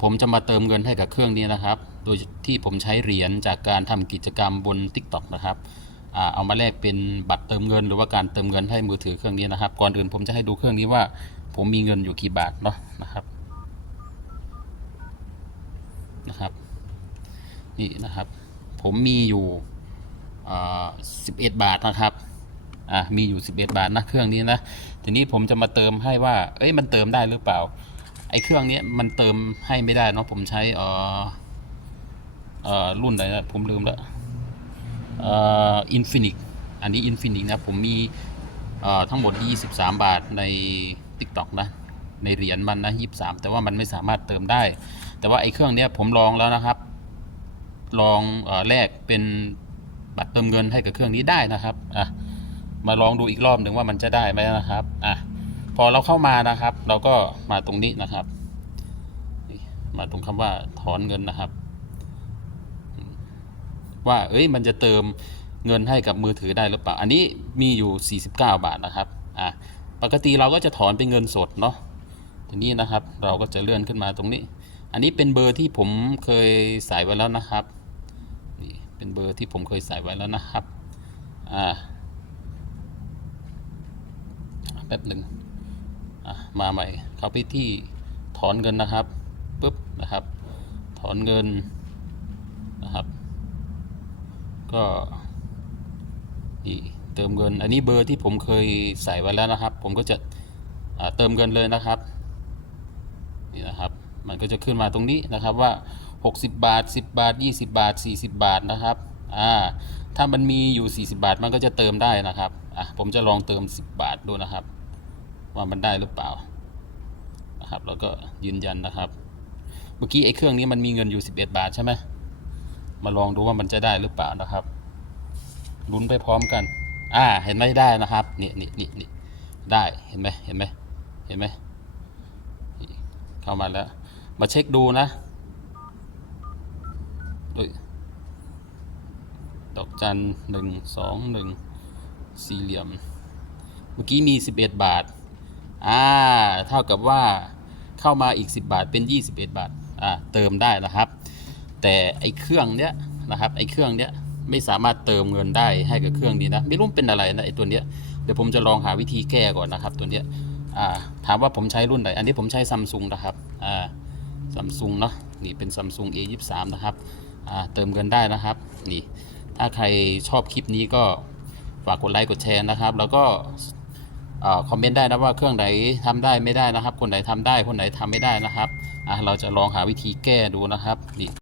ผมจะมาเติมเงินให้กับเครื่องนี้นะครับ โดยที่ผมใช้เหรียญจากการทำกิจกรรมบน TikTok นะครับอเอามาแลกเป็นบัตรเติมเงิน หรือว่าการเติมเงินให้มือถือเครื่องนี้นะครับ ก่อนอื่นผมจะให้ดูเครื่องนี้ว่า ผมมีเงินอยู่กี่บาทเนาะนะครับนะครับนี่นะครับ ผมมีอยู่สิบเอ็ดบาทนะครับอ่ามีอยู่ 11 บาทนะเครื่องนี้นะทีนี้ผมจะมาเติมให้ว่า เอ้ยมันเติมได้หรือเปล่า ไอ้เครื่องนี้มันเติมให้ไม่ได้เนาะผมใช้เอ่อเออรุ่นไหนนะผมลืมล้วเอ่ออินฟินิกอันนี้อินฟินิกนะผมมีเอ่อทั้งหมด 23 บาทใน TikTok นะในเหรียญมันนะ23 แต่ว่ามันไม่สามารถเติมได้ แต่ว่าไอ้เครื่องเนี้ยผมลองแล้วนะครับ ลองออแลกเป็นบัตรเติมเงินให้กับเครื่องนี้ได้นะครับอะมาลองดูอีกรอบหนึ่งว่ามันจะได้ไหมนะครับอะ อเราเข้ามานะครับ เราก็มาตรงนี้นะครับ มาตรงคำว่าถอนเงินนะครับ ว่าเอ้ยมันจะเติมเงินให้กับมือถือได้หรือเปล่า อันนี้มีอยู่ 49 บาทนะครับอะปกติเราก็จะถอนเป็นเงินสดเนาะทีนี้นะครับ เราก็จะเลื่อนขึ้นมาตรงนี้ อันนี้เป็นเบอร์ที่ผมเคยใส่ไว้แล้วนะครับนี่เป็นเบอร์ที่ผมเคยใส่ไว้แล้วนะครับอ่าแป๊บหนึ่ง มาใหม่เข้าไปที่ถอนเงินนะครับปุ๊บนะครับ ถอนเงินนะครับ ก็นี่เติมเงิน อันนี้เบอร์ที่ผมเคยใส่ไว้แล้วนะครับ ผมก็จะเติมเงินเลยนะครับนี่นะครับมันก็จะขึ้นมาตรงนี้นะครับว่า 60 บาท 10 บาท 20 บาท 40 บาทนะครับอ่าถ้ามันมีอยู่ 40 บาทมันก็จะเติมได้นะครับอะผมจะลองเติม 10 บาทดูนะครับ ว่ามันได้หรือเปล่านะครับแล้วก็ยืนยันนะครับ เมื่อกี้ไอ้เครื่องนี้มันมีเงินอยู่ 11 บาทใช่ไหมมาลองดูว่ามันจะได้หรือเปล่านะครับลุ้นไปพร้อมกัน อ่า เห็นไหมได้นะครับนี่นี่นี่นี่ได้เห็นไหมเห็นไหมเห็นไหมเข้ามาแล้ว มาเช็คดูนะด้วยดอกจันหนึ่งสองหนึ่งสี่เหลี่ยม เมื่อกี้มี11บาท อ่าเท่ากับว่าเข้ามาอีก 10 บาทเป็น 21 บาทอ่าเติมได้นะครับ แต่ไอ้เครื่องเนี้ยนะครับไอ้เครื่องเนี้ยไม่สามารถเติมเงินได้ให้กับเครื่องนี้นะไม่รู้เป็นอะไรนะไอ้ตัวเนี้ยเดี๋ยวผมจะลองหาวิธีแก้ก่อนนะครับ ตัวเนี้ยอ่าถามว่าผมใช้รุ่นไหนอันนี้ผมใช้ซัมซุงนะครับอ่าซัมซุงเนาะนี่เป็นซัมซุง A23 นะครับอ่าเติมเงินได้นะครับนี่ถ้าใครชอบคลิปนี้ก็ฝากกดไลค์กดแชร์นะครับ แล้วก็ คอมเมนต์ได้นะว่าเครื่องไหนทำได้ไม่ได้นะครับ คนไหนทำได้คนไหนทำไม่ได้นะครับเราจะลองหาวิธีแก้ดูนะครับนี่